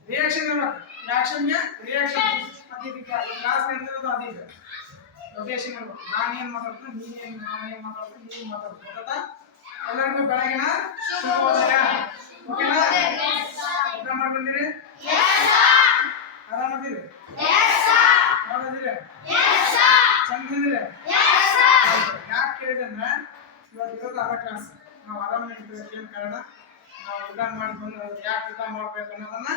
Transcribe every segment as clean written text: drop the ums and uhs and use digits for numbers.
reaction reaction class ನಿಂತಿರೋದು ಅದೀಗ rotation ನಾನೇನು ಮಾತಾಡ್ತೀನಿ ನಾನೇನು ಮಾತಾಡ್ತೀನಿ ನೀನು ಮಾತಾಡ್ತೀನಿ ಗೊತ್ತಾ ಎಲ್ಲರಿಗೂ ಬೆಳಗಿನ ಶುಭೋದಯ ಓಕೆನಾ ಊಟ ಮಾಡ್ಬಂದಿರಿ ಆರಾಮದಿರಿ ಚಂದಿದ್ದೀರಿ ಯಾಕೆ ಕೇಳಿದೆ ಅಂದ್ರೆ ಇವತ್ತು ಇರೋದು ಅದ ಕ್ಲಾಸ್ ನಾವು ಆರಾಮಿರ್ತೀವಿ ಏನು ಕಾರಣ ನಾವು ಊಟ ಮಾಡಿ ಬಂದು ಯಾಕೆ ಊಟ ಮಾಡ್ಬೇಕು ಅನ್ನೋದನ್ನ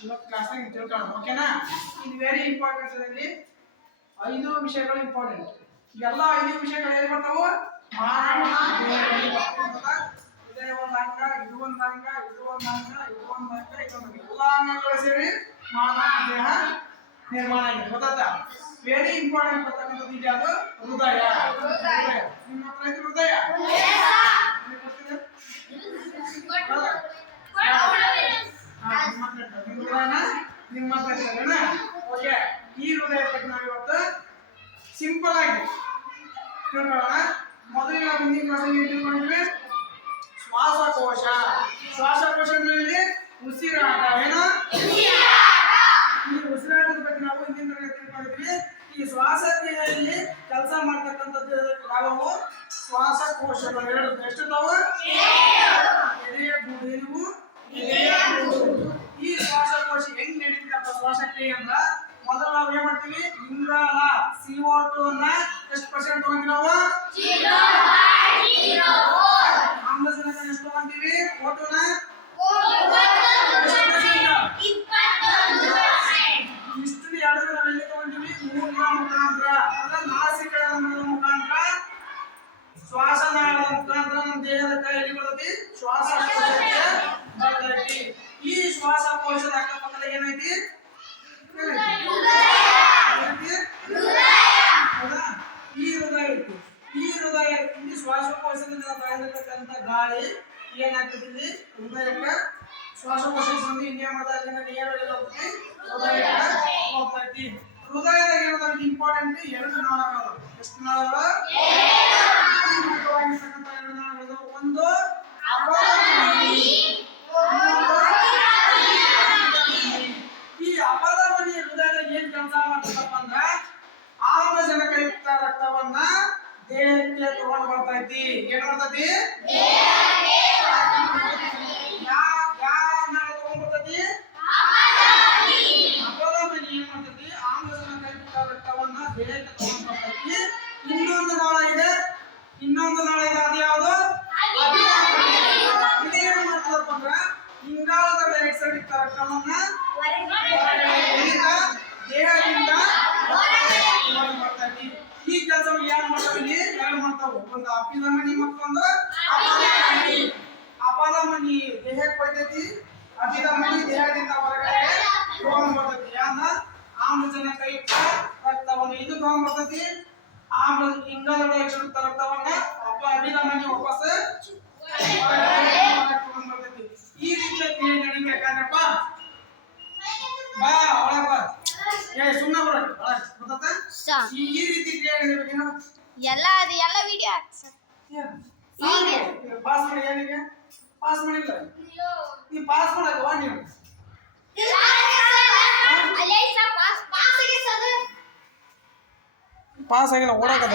ಇವತ್ತು ಕ್ಲಾಸ್ನಾಗ ತಿಳ್ಕೊಳ್ಳೋಣ ಓಕೆನಾ ಇದು ವೆರಿ ಇಂಪಾರ್ಟೆಂಟ್ ಇದರಲ್ಲಿ 5 ವಿಷಯಗಳು ಇಂಪಾರ್ಟೆಂಟ್ ಎಲ್ಲ 5 ವಿಷಯಗಳು ಏನು ಬರ್ತಾವು ಇದೇ ಒಂದು ಅಂಗ ಇದು ಒಂದು ಅಂಗ ಇದು ಒಂದು ಅಂಗ ಇದು ಒಂದು ಅಂಗ ಇದೊಂದು ಎಲ್ಲ ಅಂಗಗಳು ಸೇರಿ ಮಾನವ ದೇಹ ನಿರ್ಮಾಣ ಆಗಿದೆ ಗೊತ್ತಾ ವೆರಿ ಇಂಪಾರ್ಟೆಂಟ್ ಬರ್ತಕ್ಕಂಥದ್ದು ಇದೆ ಅದು ಹೃದಯ ನಿಮ್ಮ ಹತ್ರ ಐತಿ ಹೃದಯ ನಿಮ್ಮ ಹತ್ರ ಓಕೆ ಈ ಹೃದಯ ಬಗ್ಗೆ ನಾವು ಇವತ್ತು ಸಿಂಪಲ್ ಆಗಿ ತಿಳ್ಕೊಳ್ಳೋಣ ಮೊದಲಿಗೆ ನಾವು ಹಿಂದಿನ ಕ್ಲಾಸಲ್ಲಿ ತಿಳ್ಕೊಂಡಿದ್ವಿ ಶ್ವಾಸಕೋಶಗಳಲ್ಲಿ ಉಸಿರಾಟ ಏನು ಈ ಉಸಿರಾಟದ ಬಗ್ಗೆ ನಾವು ಹಿಂದಿನ ತರಗತಿ ತಿಳ್ಕೊಂಡಿದ್ವಿ ಈ ಶ್ವಾಸಕ್ರಿಯೆಯಲ್ಲಿ ಕೆಲಸ ಮಾಡ್ತಕ್ಕಂಥದ್ದು ಯಾವುವು ಶ್ವಾಸಕೋಶಗಳು ಎರಡು ಎಷ್ಟಿದಾವು ಎದೆಯ ಗೂಡು ಈ ಶ್ವಾಸಕೋಶ ಹೆಂಗ್ ನಡೀತಿದಪ್ಪ ಶ್ವಾಸಕ್ರಿಯೆ ಅಂದ್ರ ಮೊದಲು ನಾವು ಏನ್ ಮಾಡ್ತೀವಿ ಇಂಗಾಲ CO2 ಅನ್ನ ಎಷ್ಟು ಪರ್ಸೆಂಟ್ ತಗೊಂತೀವಿ ನಾವು ಆಮ್ಲಜನಕ ಎಷ್ಟು ತಗೊಂತೀವಿ O2 ನ ಇಷ್ಟು ಎರಡು ನಾವು ಎಲ್ಲಿ ತಗೊಂತೀವಿ ಮೂಗಿನ ಮುಖಾಂತರ ಅಂದ್ರೆ ನಾಸಿಕದ ಮುಖಾಂತರ ಶ್ವಾಸನಾಳದ ಮುಖಾಂತರ ನಮ್ಮ ದೇಹದ ಕೈಯಲ್ಲಿ ಬರ್ತೈತಿ ಶ್ವಾಸಕೋಶಕ್ಕೆ ಬರ್ತೈತಿ ಈ ಶ್ವಾಸಕೋಶದ ಅಕ್ಕಪಕ್ಕದ ಏನೈತಿ ಈ ಹೃದಯ ಐತಿ ಈ ಹೃದಯ ಇಲ್ಲಿ ಶ್ವಾಸಕೋಶದಿಂದ ಬರತಕ್ಕಂಥ ಗಾಳಿ ಏನಾಗ್ತದೆ ಹೃದಯಕ್ಕೆ ಶ್ವಾಸಕೋಶಕ್ಕೆ ಬಂದು ಇನ್ನೇ ಮಾಡೋದ್ರಿಂದ ನೇರ ಹೋಗ್ತೈತಿ ಹೃದಯಕ್ಕೆ ಹೋಗ್ತೈತಿ ಹೃದಯದಾಗ ಏನದ ಇಂಪಾರ್ಟೆಂಟ್ ಎರಡು ನಾಳಗಳು ಎಷ್ಟು ನಾಳಗಳು ಮುಖ್ಯವಾಗಿರ್ತಕ್ಕಂಥ ಎರಡು ನಾಳಗಳು ಒಂದು ಈ ಅಪಧಮನಿ ಹೃದಯದಾಗ ಏನ್ ಕೆಲಸ ಮಾಡ್ತದಪ್ಪ ಅಂದ್ರ ಆಮ್ಲಜನಕ ಯುಕ್ತ ರಕ್ತವನ್ನ ದೇಹಕ್ಕೆ ತಗೊಂಡು ಬರ್ತೈತಿ ಏನ್ ಮಾಡ್ತೈತಿ ಅಪಧಮನಿ ಏನ್ ಮಾಡ್ತೈತಿ ಆಮ್ಲಜನಕ ಯುಕ್ತ ರಕ್ತವನ್ನ ದೇಹಕ್ಕೆ ತಗೊಂಡು ಬರ್ತೈತಿ ಇನ್ನೊಂದು ನಾಳ ಇದೆ ಅದು ಯಾವುದು ಇದೇನ್ ಮಾಡ್ತದಪ್ಪ ಅಂದ್ರ ಇಂಗಾಲದ ಡೈಆಕ್ಸೈಡ್ ಯುಕ್ತ ರಕ್ತವನ್ನ ದೇಹದಿಂದ ಬರ್ತೈತಿ ಈ ಕೆಲಸವನ್ನು ಯಾರು ಮಾಡ್ತಾವ ಇಲ್ಲಿ ಎರಡು ಮಾಡ್ತಾವ ಒಂದು ಅಪಿಧಮನಿ ಮತ್ತೊಂದು ಅಪಧಮನಿ ದೇಹಕ್ಕೆ ಬರ್ತೈತಿ ಅಪಿಧಮನಿ ದೇಹದಿಂದ ಹೊರಗಡೆ ತಗೊಂಡ್ ಬರ್ತೈತಿ ಯಾವ್ದ ಆಮ್ಲಜನಕ ಯುಕ್ತ ರಕ್ತವನ್ನು ಇದು ತಗೊಂಡ್ ಬರ್ತೈತಿ ಇಂಗಾಲದ ಡೈಆಕ್ಸೈಡ್ ಯುಕ್ತ ರಕ್ತವನ್ನ ಅಪಿಧಮನಿ ವಾಪಸ್ ತಗೊಂಡ್ ಬರ್ತೈತಿ ಈ ರೀತಿಯ ಕ್ರಿಯೆ ನಡಿಬೇಕಾದ್ರಪ್ಪ ಬಾ ಒಳಗ ಬಾ ಸುಮ್ಮನೆ ಬರಕ್ಕೆ ಗೊತ್ತಾ ಈ ರೀತಿ ಕ್ರಿಯೆ ನಡಿಬೇಕೇನು ಎಲ್ಲ ವಿಡಿಯೋ ಪಾಸ್ ಮಾಡಿ ಏನಿಗೆ ಪಾಸ್ ಮಾಡಿಲ್ಲ ನೀ ಪಾಸ್ ಮಾಡಲ್ವಾ ನೀವು ಪಾಸ್ ಆಗಿಲ್ಲ ಓಡಾಕದ